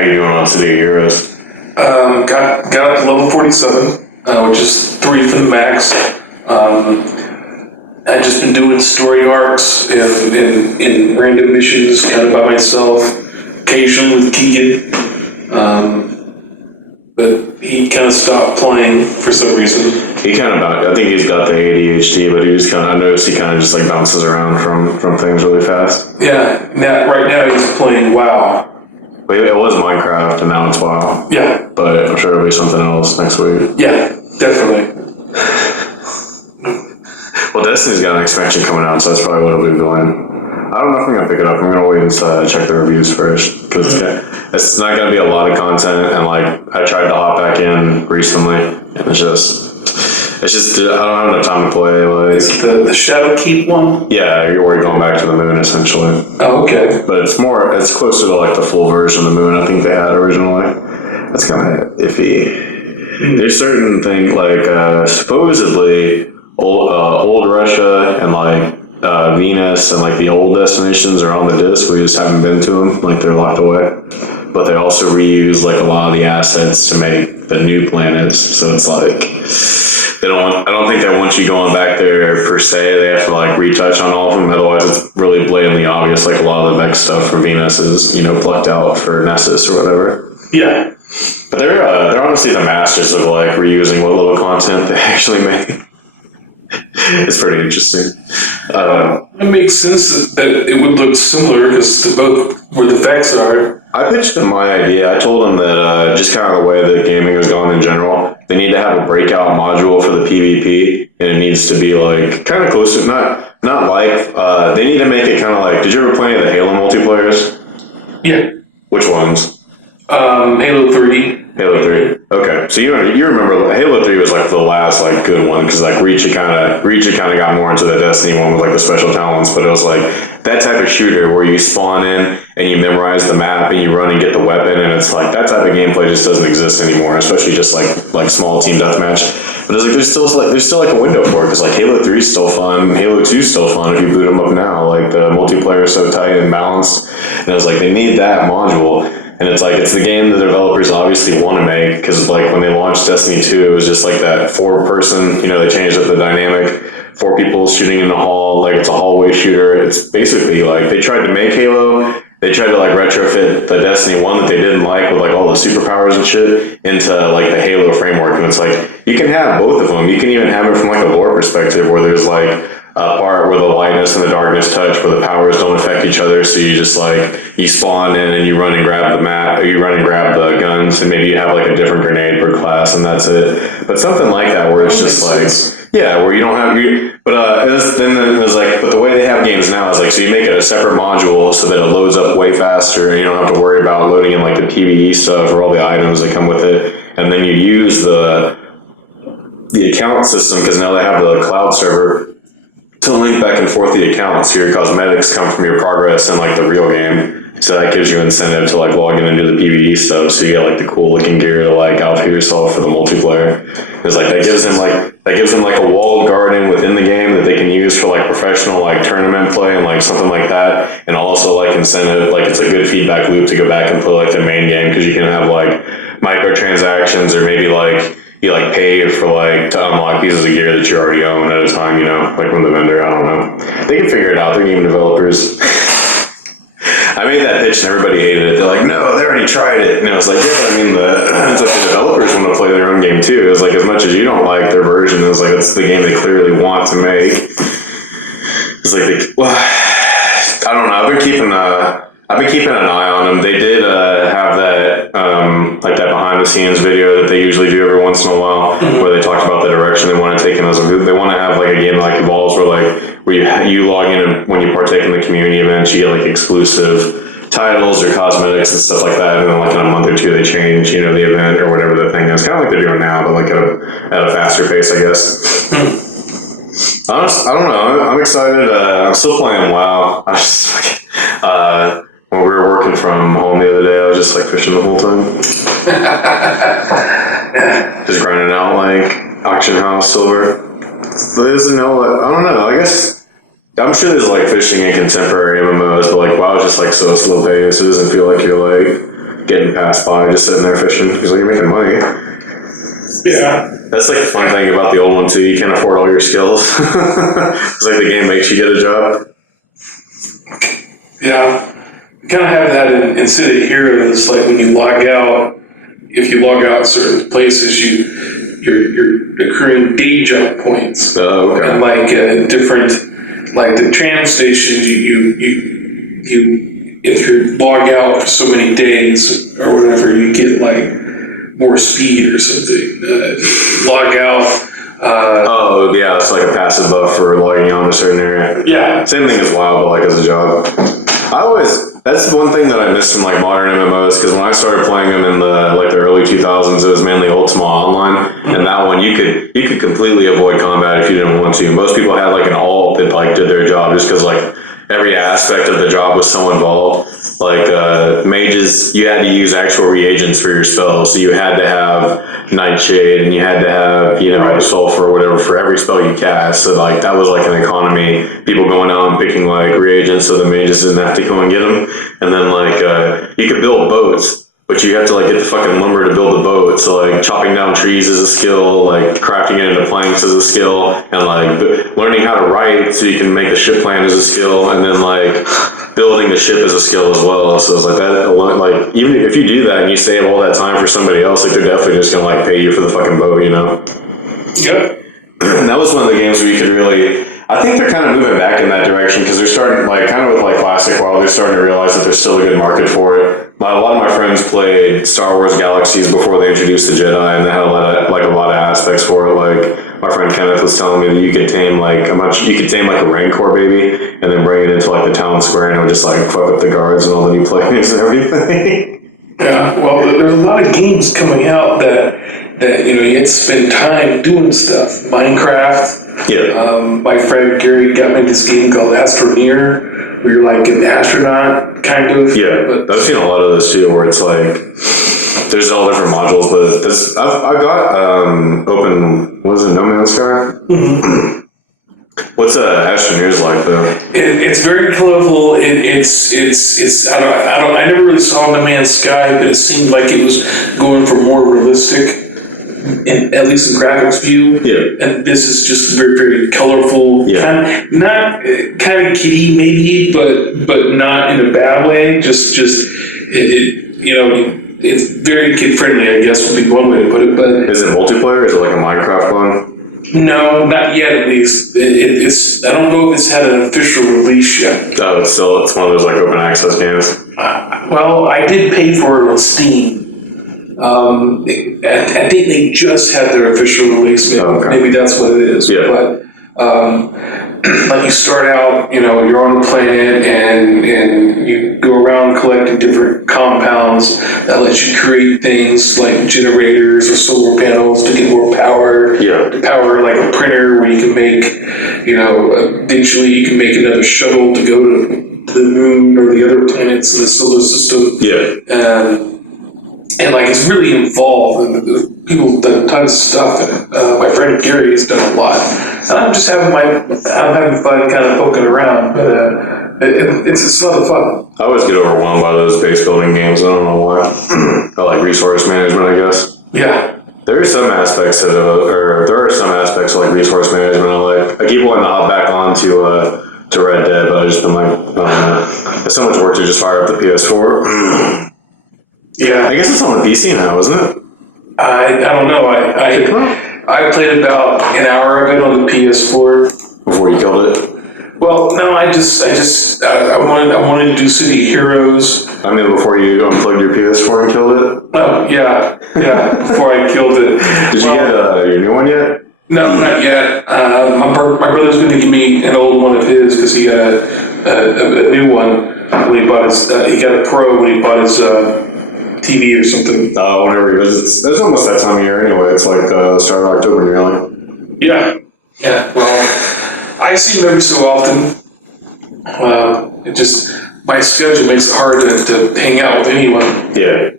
How you doing on City of Heroes? Got up to level 47, which is 3 for the max. I've just been doing story arcs in random missions, kind of by myself, occasionally with Keegan. But he kind of stopped playing for some reason. I think he's got the ADHD, but I noticed he kind of just like bounces around from things really fast. Yeah, right now he's playing WoW. Wait, it was Minecraft and now it's WoW. Yeah. But I'm sure it'll be something else next week. Yeah, definitely. Well, Destiny's got an expansion coming out, so that's probably what it'll be doing. I don't know if I'm going to pick it up. I'm going to wait and check the reviews first, because it's not going to be a lot of content, and like, I tried to hop back in recently, and it's just I don't have enough time to play. Like, Is it the Shadowkeep one? Yeah, you're going back to the moon, essentially. Oh, okay. But it's closer to like the full version of the moon I think they had originally. That's kind of iffy. There's certain things, like, supposedly, old Russia and like Venus and like the old destinations are on the disc. We just haven't been to them. Like they're locked away. But they also reuse like a lot of the assets to make the new planets. So it's like I don't think they want you going back there per se. They have to like retouch on all of them. Otherwise, it's really blatantly obvious. Like a lot of the Vex stuff for Venus is plucked out for Nessus or whatever. Yeah. But they're honestly the masters of like reusing what little content they actually make. It's pretty interesting. It makes sense that it would look similar because they're both where the Vex are. I pitched them my idea. I told them that just kind of the way that gaming has gone in general, they need to have a breakout module for the PvP, and it needs to be like kind of close to not like they need to make it kind of like. Did you ever play any of the Halo multiplayers? Yeah. Which ones? Halo 3. Halo 3. Okay, so you remember Halo 3 was like the last like good one because like Reach kind of got more into the Destiny one with like the special talents, but it was like that type of shooter where you spawn in and you memorize the map and you run and get the weapon, and it's like that type of gameplay just doesn't exist anymore, especially just like small team deathmatch. But it's like there's still like a window for it because like Halo 3 is still fun, Halo 2 is still fun if you boot them up now. Like the multiplayer is so tight and balanced, and it's like they need that module. And it's like, it's the game the developers obviously want to make, because like when they launched Destiny 2, it was just like that 4-person, they changed up the dynamic, 4 people shooting in a hall, like it's a hallway shooter. It's basically like, they tried to make Halo, they tried to like retrofit the Destiny 1 that they didn't like with like all the superpowers and shit into like the Halo framework. And it's like, you can have both of them. You can even have it from like a lore perspective where there's like, a part where the lightness and the darkness touch, where the powers don't affect each other. So you just like, you spawn in and you run and grab the map, or you run and grab the guns, and maybe you have like a different grenade per class, and that's it. But something like that, where it's just like, yeah, where you don't have but the way they have games now is like, so you make it a separate module so that it loads up way faster, and you don't have to worry about loading in like the PvE stuff or all the items that come with it, and then you use the account system because now they have the cloud server to link back and forth the accounts, so your cosmetics come from your progress in like the real game. So that gives you incentive to like log in and do the PvE stuff. So you get like the cool looking gear to like outfit yourself for the multiplayer. It's like that gives them like a walled garden within the game that they can use for like professional like tournament play and like something like that. And also like incentive, like it's a good feedback loop to go back and play like the main game, because you can have like microtransactions, or maybe like you like pay for like to unlock pieces of gear that you already own at a time, like from the vendor. I don't know. They can figure it out. They're game developers. I made that pitch and everybody hated it. They're like, no, they already tried it. And I was like, yeah, but I mean, it's like the developers want to play their own game too. It's like, as much as you don't like their version, it's like, it's the game they clearly want to make. It's like, I don't know. I've been keeping an eye on them. They did have that like that behind the scenes video that they usually do every once in a while, where they talked about the direction they want to take in as they want to have like a game like Evolves where you log in, and when you partake in the community events, you get like exclusive titles or cosmetics and stuff like that, and then like in a month or two they change the event or whatever the thing is, kind of like they're doing now, but like at a faster pace, I guess. I don't know. I'm excited. I'm still playing WoW. I just when we were working from home the other day, I was just like fishing the whole time. Just grinding out like auction house silver. There's I don't know. I guess I'm sure there's like fishing in contemporary MMOs, but like WoW is just like so slow paced. It doesn't feel like you're like getting passed by, just sitting there fishing because you're making money. Yeah. That's like the fun thing about the old one too. You can't afford all your skills. It's like the game makes you get a job. Yeah. You kind of have that in City Heroes, like when you log out, if you log out certain places, you're accruing day jump points. Oh, okay. And like different, like the tram stations, you if you log out for so many days or whatever, you get like more speed or something. Log out. Oh, yeah, it's like a passive buff for logging on a certain area. Yeah. Same thing as WoW, but like as a job. That's one thing that I missed from like modern MMOs, because when I started playing them in the early 2000s, it was mainly Ultima Online, and that one you could completely avoid combat if you didn't want to. Most people had like an alt that like did their job just because like every aspect of the job was so involved. Like mages, you had to use actual reagents for your spells, so you had to have Nightshade and you had to have sulfur or whatever for every spell you cast. So like that was like an economy. People going out and picking like reagents so the mages didn't have to go and get them. And then like you could build boats, but you have to like get the fucking lumber to build the boat. So like chopping down trees is a skill, like crafting it into planks is a skill, and like learning how to write so you can make the ship plan is a skill, and then like building the ship is a skill as well. So it's like that, like even if you do that and you save all that time for somebody else, like they're definitely just gonna like pay you for the fucking boat, you know? Yep. And that was one of the games where you could really, I think they're kind of moving back in that direction because they're starting, like, kind of with like Classic WoW, they're starting to realize that there's still a good market for it. A lot of my friends played Star Wars Galaxies before they introduced the Jedi, and they had a lot of aspects for it. Like my friend Kenneth was telling me that you could tame like a Rancor baby, and then bring it into like the town square, and it would just like fuck up the guards and all the new players and everything. Yeah. Well, there's a lot of games coming out that you have to spend time doing stuff. Minecraft. Yeah. My friend Gary got me this game called Astroneer, where you're like an astronaut, kind of. Yeah, but I've seen a lot of this too, where it's like there's all different modules. But this I've got open. What is it? No Man's Sky. Mm-hmm. What's Astroneers like though? It's very colorful. It's I never really saw No Man's Sky, but it seemed like it was going for more realistic. At least in graphics view, Yeah. And this is just very, very colorful. Yeah. Not kind of kiddie maybe, but not in a bad way. Just it's very kid friendly, I guess would be one way to put it. But is it multiplayer? Is it like a Minecraft one? No, not yet. At least it's. I don't know if it's had an official release yet. Oh, it's one of those like open access games. Well, I did pay for it on Steam. I think they just had their official release. Maybe that's what it is. Yeah. But like you start out, you're on a planet and you go around collecting different compounds that let you create things like generators or solar panels to get more power. Yeah. To power like a printer where you can make, eventually you can make another shuttle to go to the moon or the other planets in the solar system. Yeah. And like it's really involved, and people have done tons of stuff in it. My friend Gary has done a lot, and I'm having fun kind of poking around, but it's a lot of fun. I always get overwhelmed by those base building games. I don't know why. I like resource management, I guess. Yeah. There are some aspects of like resource management I like. I keep wanting to hop back on to Red Dead, but I've just been like, I don't know. It's so much work to just fire up the PS4. Yeah, I guess it's on the PC now, isn't it? I don't know. I played about an hour of it on the PS4 before you killed it. Well, no, I wanted to do City Heroes. I mean, before you unplugged your PS4 and killed it. Oh yeah, before I killed it. Did you get your new one yet? No, not yet. My brother's going to give me an old one of his because he got a new one when he bought his. He got a Pro when he bought his TV or something. Whenever he visits. It's almost that time of year anyway. It's like start of October nearly. Yeah. Well, I see him every so often. It just my schedule makes it hard to hang out with anyone. Yeah.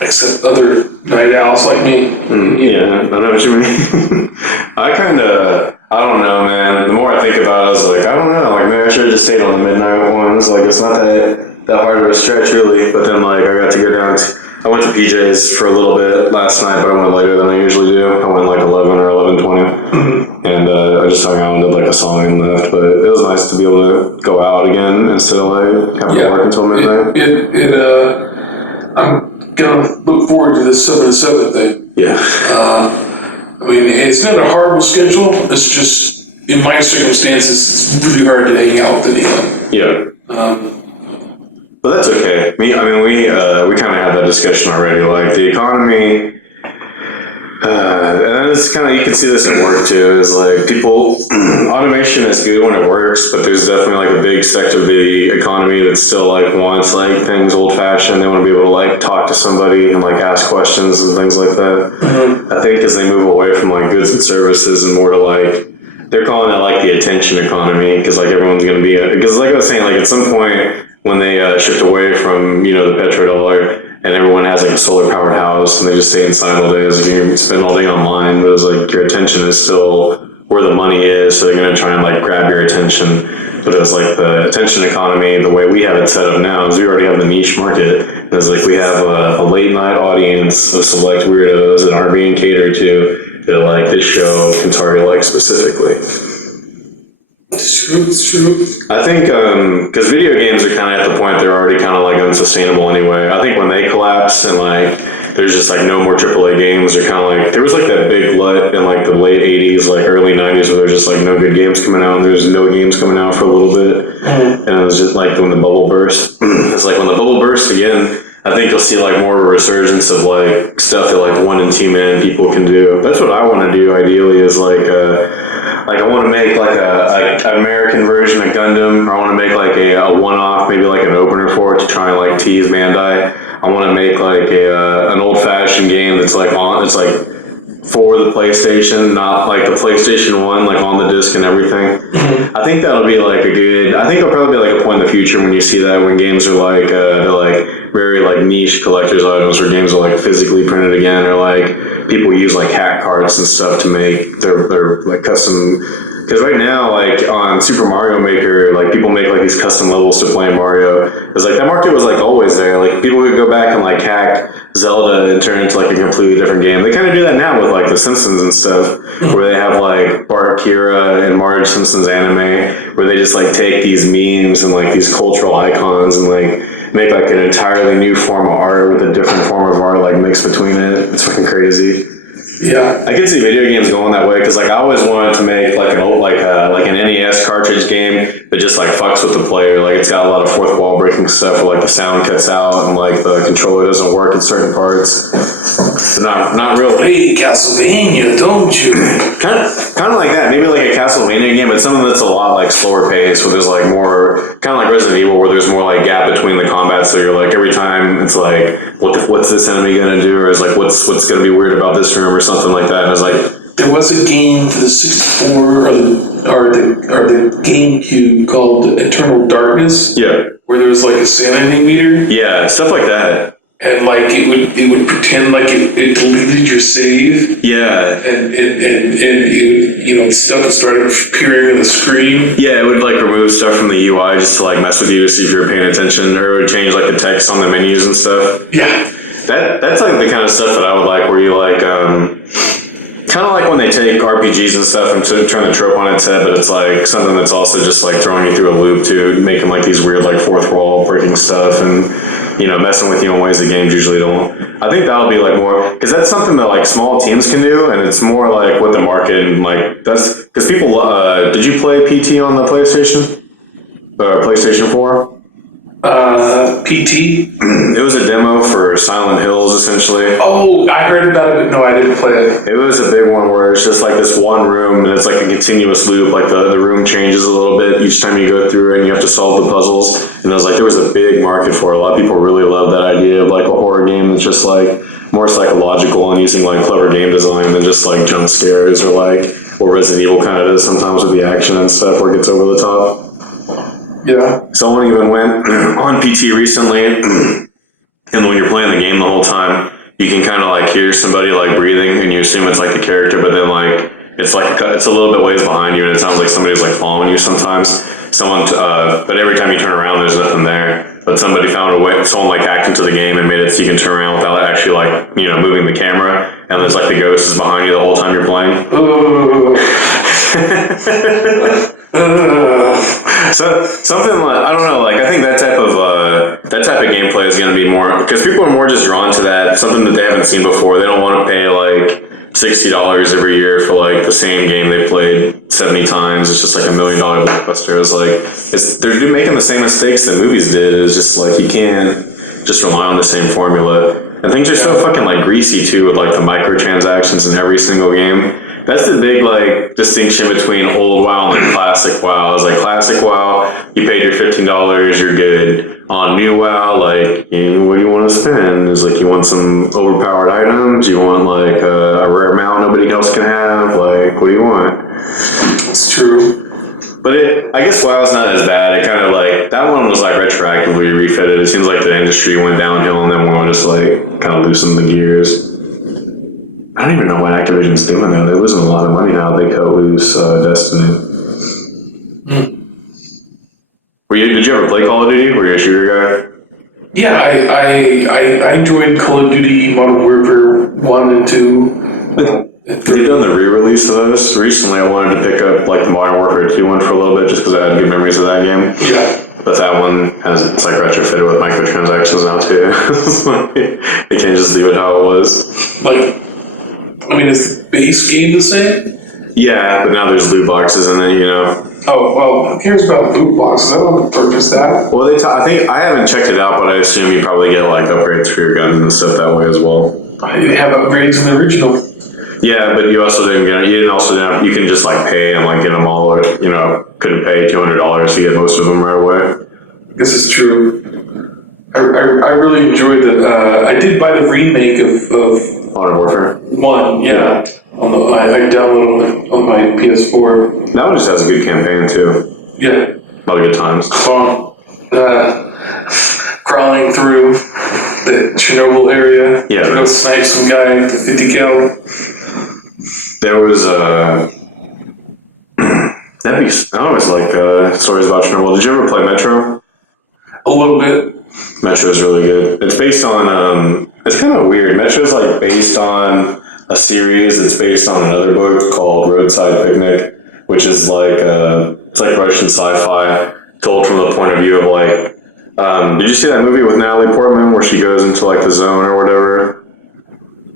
Except other night owls like me. Yeah, I know what you mean. I don't know, man. The more I think about it, I was like, I don't know. Like, maybe I should have just stayed on the midnight ones. Like, it's not that that hard of a stretch really. But then like I got to go down to, I went to PJ's for a little bit last night, but I went later than I usually do. I went like 11 or 11:20, and I just hung out and did like a song and left. But it was nice to be able to go out again instead of like having to work until midnight. I'm gonna look forward to this 7 to 7 thing. Yeah. I mean, it's not a horrible schedule. It's just, in my circumstances, it's really hard to hang out with anyone. Yeah. But that's okay. We kind of had that discussion already. Like the economy, and it's kind of, you can see this at work too. Is like people, automation is good when it works, but there's definitely like a big sector of the economy that still like wants like things old fashioned. They want to be able to like talk to somebody and like ask questions and things like that. Mm-hmm. I think as they move away from like goods and services and more to like, they're calling it like the attention economy, because like everyone's going to be, because like I was saying, like at some point when they shift away from, the petrodollar and everyone has like a solar powered house and they just stay inside all day, as you spend all day online, but it's like your attention is still where the money is, so they're going to try and like grab your attention. But it's like the attention economy, the way we have it set up now is we already have the niche market. And it's like we have a late night audience of select weirdos that aren't being catered to, that like this show can target like specifically. It's true. I think, because video games are kind of at the point they're already kind of like unsustainable anyway. I think when they collapse and like there's just like no more AAA games, they're kind of like, there was like that big glut in like the late 80s, like early 90s where there's just like no good games coming out and there's no games coming out for a little bit. Mm-hmm. And it was just like when the bubble burst. It's like when the bubble burst again, I think you'll see like more of a resurgence of like stuff that like 1 and 2 man people can do. That's what I want to do ideally, is like I want to make like a American version of Gundam, or I want to make like a one-off, maybe like an opener for it to try and like tease Bandai. I want to make like an old-fashioned game that's like it's like for the PlayStation, not like the PlayStation 1, like on the disc and everything. Mm-hmm. I think that'll be like I think it'll probably be like a point in the future when you see that, when games are like, they're like very like niche collector's items, or games are like physically printed again, or like people use like hack cards and stuff to make their like custom. Because right now, like on Super Mario Maker, like people make like these custom levels to play Mario. It's like that market was like always there. Like people could go back and like hack Zelda and turn it into like a completely different game. They kind of do that now with like The Simpsons and stuff, where they have like Bart, Kira, and Marge Simpson's anime, where they just like take these memes and like these cultural icons and like make like an entirely new form of art with a different form of art like mixed between it. It's fucking crazy. Yeah, I could see video games going that way, because like I always wanted to make like an old like an NES cartridge game that just like fucks with the player. Like it's got a lot of fourth wall breaking stuff where like the sound cuts out and like the controller doesn't work in certain parts. It's not real. Play Castlevania, don't you? Kind of like that. Maybe like a Castlevania game, but something that's a lot like slower paced, where there's like more, kind of like Resident Evil, where there's more like gap between the combat. So you're like every time it's like, what's this enemy gonna do, or is like what's gonna be weird about this room, or something like that. And it's like, there was a game for the 64 or the GameCube called Eternal Darkness. Yeah. Where there was like a sanity meter. Yeah, stuff like that. And like it would pretend like it deleted your save. Yeah. And it would, stuff would start appearing on the screen. Yeah, it would like remove stuff from the UI just to like mess with you to see if you're paying attention, or it would change like the text on the menus and stuff. Yeah. That's like the kind of stuff that I would like, where you like kind of like when they take RPGs and stuff and turn the trope on its head, but it's like something that's also just like throwing you through a loop too, making like these weird like fourth wall breaking stuff and messing with you in ways the games usually don't. I think that'll be like more, because that's something that like small teams can do, and it's more like what the market, and like that's because people. Did you play PT on the PlayStation? PlayStation 4? PT? It was a demo for Silent Hills, essentially. Oh, I heard about it, but no, I didn't play it. It was a big one where it's just like this one room, and it's like a continuous loop. Like the room changes a little bit each time you go through it, and you have to solve the puzzles. And it was like, there was a big market for it. A lot of people really love that idea of like a horror game that's just like more psychological and using like clever game design than just like jump scares, or like what Resident Evil kind of does sometimes with the action and stuff, where it gets over the top. Yeah. Someone even went on PT recently, and when you're playing the game the whole time, you can kind of like hear somebody like breathing, and you assume it's like the character, but then like it's a little bit ways behind you, and it sounds like somebody's like following you sometimes. But every time you turn around, there's nothing there. but somebody found a way, someone like hacked into the game and made it so you can turn around without actually like, you know, moving the camera, and there's like the ghost is behind you the whole time you're playing. So something like, I don't know, like I think that type of gameplay is going to be more, because people are more just drawn to that, something that they haven't seen before. They don't want to pay like $60 every year for like the same game they played 70 times. It's just like $1 million blockbuster. It's like they're making the same mistakes that movies did. It's just like you can't just rely on the same formula. And things are so fucking like greasy too, with like the microtransactions in every single game. That's the big like distinction between old WoW and classic WoW. It's like classic WoW, you paid your $15, you're good. On new WoW, like, you know, what do you want to spend? Is like, you want some overpowered items? You want like a rare mount nobody else can have? Like, what do you want? It's true. But I guess WoW's not as bad. It kind of like, that one was like retroactively refitted. It seems like the industry went downhill and then WoW just like kind of loosened the gears. I don't even know what Activision's doing now. They're losing a lot of money now. They cut loose Destiny. Did you ever play Call of Duty? Were you a shooter guy? Yeah, I enjoyed Call of Duty Modern Warfare 1 and 2. They've done the re-release of those. Recently, I wanted to pick up like the Modern Warfare 2 one for a little bit just because I had good memories of that game. Yeah. But that one it's like retrofitted with microtransactions now too. They can't just leave it how it was. Like, I mean, is the base game the same? Yeah, but now there's loot boxes in it, you know. Oh, well, who cares about loot boxes? I don't purchase that. Well, I think I haven't checked it out, but I assume you probably get like upgrades for your guns and stuff that way as well. They have upgrades in the original. Yeah, but you also didn't get. You can just like pay and like get them all, or you know, couldn't pay $200 to get most of them right away. This is true. I really enjoyed it. I did buy the remake of Modern Warfare 1. Yeah. I downloaded it on my PS4. That one just has a good campaign too. Yeah. A lot of good times. Crawling through the Chernobyl area. Yeah. Go snipe some guy with a 50 cal. There was I always like stories about Chernobyl. Did you ever play Metro? A little bit. Metro is really good. It's based on it's kind of weird. Metro's like based on a series that's based on another book called Roadside Picnic, which is like it's like Russian sci-fi told from the point of view of like did you see that movie with Natalie Portman where she goes into like the zone or whatever?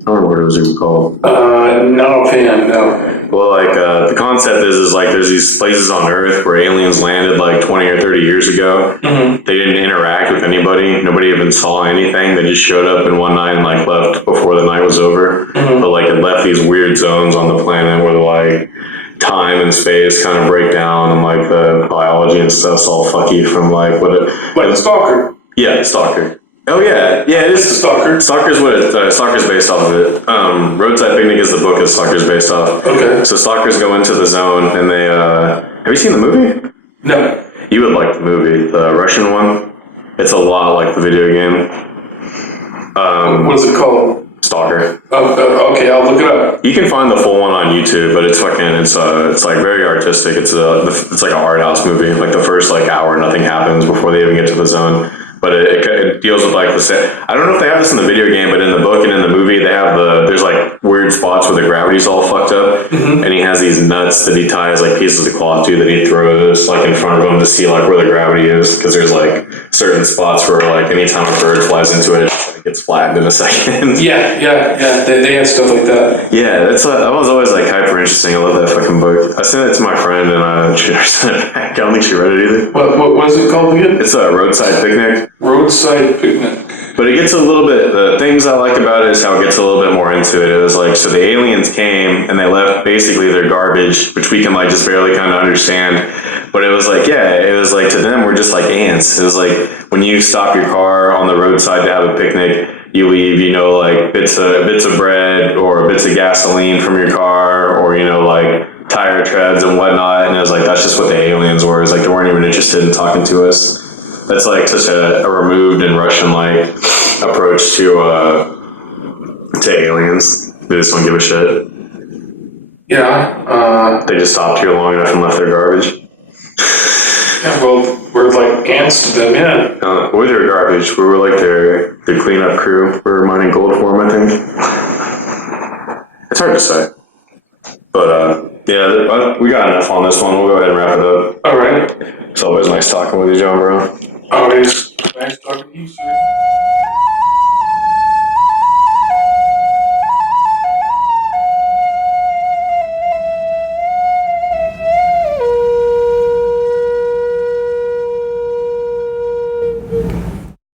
I don't remember what it was even called. Not a fan, no. Well, like the concept is like there's these places on Earth where aliens landed like 20 or 30 years ago. Mm-hmm. They didn't interact with anybody. Nobody even saw anything. They just showed up in one night and like left before the night was over. Mm-hmm. But like it left these weird zones on the planet where like time and space kind of break down and like the biology and stuff's all fucky from like Like Stalker. Yeah, Stalker. Oh yeah, it is Stalker. Stalker's Stalker's based off of it. Roadside Picnic is the book that Stalker's based off. Okay. So Stalkers go into the zone and they have you seen the movie? No. You would like the movie, the Russian one. It's a lot like the video game. What is it called? Stalker. Okay, I'll look it up. You can find the full one on YouTube, but it's like very artistic. It's like an art house movie. Like the first like hour, nothing happens before they even get to the zone. But it deals with like I don't know if they have this in the video game, but in the book and in the movie, they have there's like weird spots where the gravity's all fucked up, and he has these nuts that he ties like pieces of cloth to that he throws like in front of him to see like where the gravity is, because there's like certain spots where like anytime a bird flies into it, it gets flattened in a second. Yeah. They had stuff like that. Yeah, that was always like hyper interesting. I love that fucking book. I sent it to my friend and she never sent it back. I don't think she read it either. What is it called again? It's a Roadside Picnic. Roadside Picnic. But it gets a little bit, the things I like about it is how it gets a little bit more into it. It was like, so the aliens came and they left basically their garbage, which we can like just barely kind of understand. But it was like, yeah, it was like to them, we're just like ants. It was like when you stop your car on the roadside to have a picnic, you leave, you know, like bits of bread or bits of gasoline from your car, or, you know, like tire treads and whatnot. And it was like, that's just what the aliens were. It's like they weren't even interested in talking to us. That's like such a removed and Russian like approach to aliens. They just don't give a shit. Yeah. They just stopped here long enough and left their garbage. Yeah, well, we're like ants to them, yeah. With your garbage, we were like their cleanup crew. We were mining gold for them, I think. It's hard to say. But, yeah, we got enough on this one. We'll go ahead and wrap it up. All right. It's always nice talking with you, John, bro. Always nice talking to you, sir.